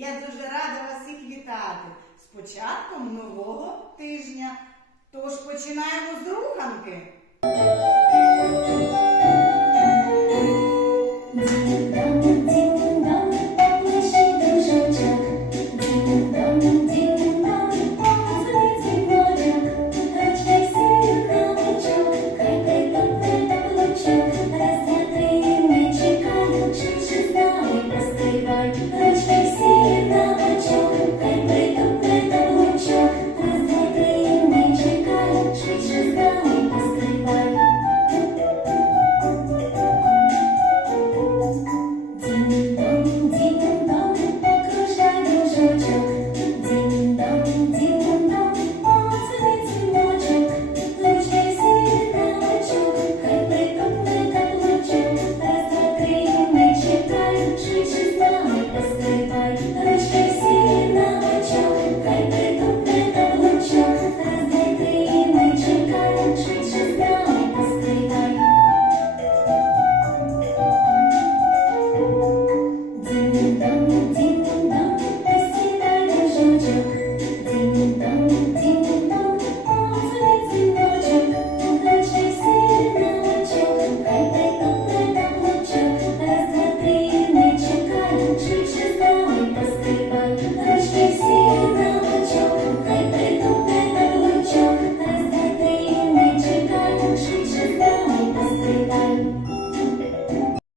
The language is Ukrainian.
Я дуже рада вас всіх вітати з початком нового тижня. Тож починаємо з руханки.